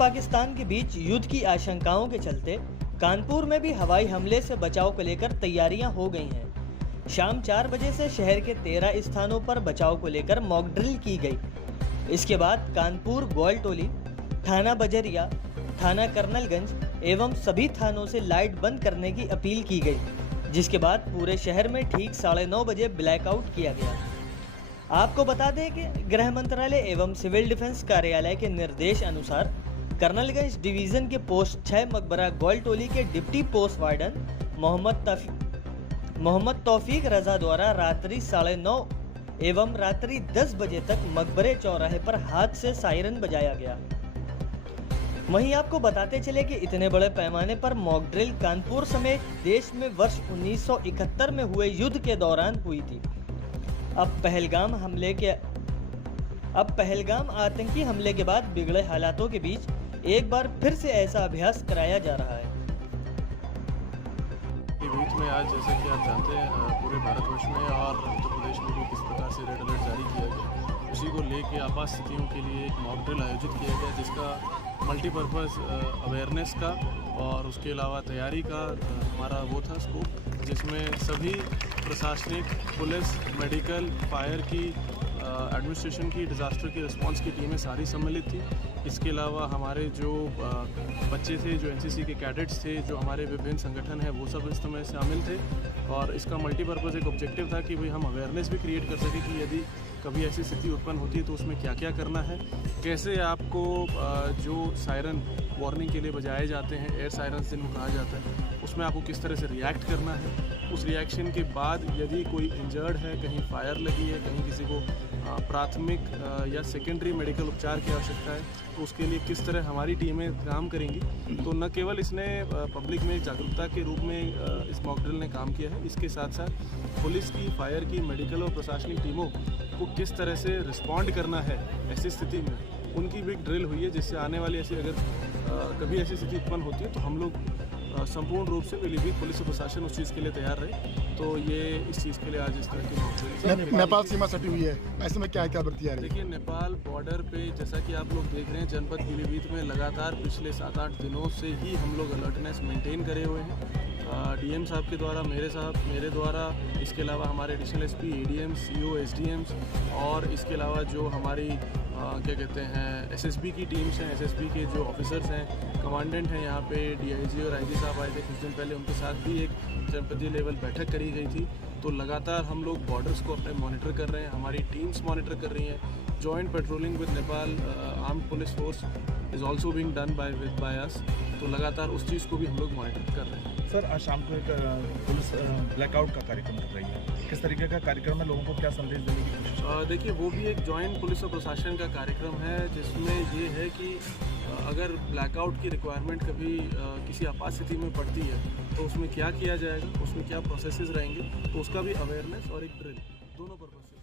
पाकिस्तान के बीच युद्ध की आशंकाओं के चलते कानपुर में भी हवाई हमले से बचाव को लेकर तैयारियां हो गई हैं। शाम 4 बजे से शहर के 13 स्थानों पर बचाव को लेकर मॉक ड्रिल की गई। इसके बाद कानपुर, गोलटोली, थाना बजरिया, थाना कर्नलगंज एवं सभी थानों से लाइट बंद करने की अपील की गई, जिसके बाद पूरे शहर में ठीक 9:30 बजे ब्लैकआउट किया गया। आपको बता दें कि गृह मंत्रालय एवं सिविल डिफेंस कार्यालय के निर्देश अनुसार कर्नलगंज डिवीजन के पोस्ट 6 मकबरा गोलटोली के डिप्टी पोस्ट वार्डन मोहम्मद तौफीक रजा द्वारा रात्रि 9:30 एवं रात्रि 10 बजे तक मकबरे चौराहे पर हाथ से सायरन बजाया गया। वहीं आपको बताते चले कि इतने बड़े पैमाने पर मॉक ड्रिल कानपुर समेत देश में वर्ष 1971 में हुए युद्ध के दौरान हुई थी। अब पहलगाम आतंकी हमले के बाद बिगड़े हालातों के बीच एक बार फिर से ऐसा अभ्यास कराया जा रहा है। बीच में आज जैसे कि आप जानते हैं पूरे भारतवर्ष में और उत्तर प्रदेश में भी किस प्रकार से रेड अलर्ट जारी किया गया, उसी को लेके आपात स्थितियों के लिए एक मॉक ड्रिल आयोजित किया गया, जिसका मल्टीपर्पज़ अवेयरनेस का और उसके अलावा तैयारी का हमारा वो था स्कोप, जिसमें सभी प्रशासनिक, पुलिस, मेडिकल, फायर की, एडमिनिस्ट्रेशन की, डिज़ास्टर की रिस्पांस की टीमें सारी सम्मिलित थी। इसके अलावा हमारे जो बच्चे थे, जो एनसीसी के कैडेट्स थे, जो हमारे विभिन्न संगठन हैं, वो सब इस समय शामिल थे। और इसका मल्टीपर्पज़ एक ऑब्जेक्टिव था कि भाई हम अवेयरनेस भी क्रिएट कर सकें कि यदि कभी ऐसी स्थिति उत्पन्न होती है तो उसमें क्या क्या करना है, कैसे आपको जो सायरन वार्निंग के लिए बजाए जाते हैं, एयर सायरन जिनको कहा जाता है, उसमें आपको किस तरह से रिएक्ट करना है। उस रिएक्शन के बाद यदि कोई इंजर्ड है, कहीं फायर लगी है, कहीं किसी को प्राथमिक या सेकेंडरी मेडिकल उपचार की आवश्यकता है, तो उसके लिए किस तरह हमारी टीमें काम करेंगी। तो न केवल इसने पब्लिक में जागरूकता के रूप में इस मॉक ड्रिल ने काम किया है, इसके साथ साथ पुलिस की, फायर की, मेडिकल और प्रशासनिक टीमों को किस तरह से रिस्पॉन्ड करना है ऐसी स्थिति में, उनकी भी ड्रिल हुई है, जिससे आने वाली ऐसी अगर कभी ऐसी स्थिति उत्पन्न होती है तो हम लोग संपूर्ण रूप से पीलीभीत पुलिस और प्रशासन उस चीज़ के लिए तैयार रहे। तो ये इस चीज़ के लिए आज इस तरह की नेपाल सीमा सटी हुई है, ऐसे में क्या बरतिया रही है? देखिए, नेपाल बॉर्डर पे जैसा कि आप लोग देख रहे हैं, जनपद पीलीभीत में लगातार पिछले 7-8 दिनों से ही हम लोग अलर्टनेस मेंटेन करे हुए हैं। डीएम साहब के द्वारा, मेरे द्वारा, इसके अलावा हमारे additional SP, ADM, CO, SDMs और इसके अलावा जो हमारी क्या कहते हैं एसएसबी की टीम्स हैं, एसएसबी के जो ऑफिसर्स हैं, कमांडेंट हैं, यहाँ पे डीआईजी और आईजी साहब आए थे कुछ दिन पहले, उनके साथ भी एक जनपदीय लेवल बैठक करी गई थी। तो लगातार हम लोग बॉर्डर्स को अपने मॉनिटर कर रहे हैं, हमारी टीम्स मॉनिटर कर रही हैं। Joint patrolling with Nepal armed police force is also being done by us. तो लगातार उस चीज़ को भी हम लोग मॉनिटर कर रहे हैं। सर, आज शाम को एक पुलिस ब्लैकआउट का कार्यक्रम कर रही है, किस तरीके का कार्यक्रम है, लोगों को क्या संदेश देने की कोशिश? देखिए, वो भी एक जॉइंट पुलिस और प्रशासन का कार्यक्रम है, जिसमें ये है कि अगर ब्लैकआउट की रिक्वायरमेंट कभी किसी आपात स्थिति में पड़ती है तो उसमें क्या किया जाएगा, उसमें क्या प्रोसेसेस रहेंगे, तो उसका भी अवेयरनेस और एक ड्रिल दोनों पर्पज से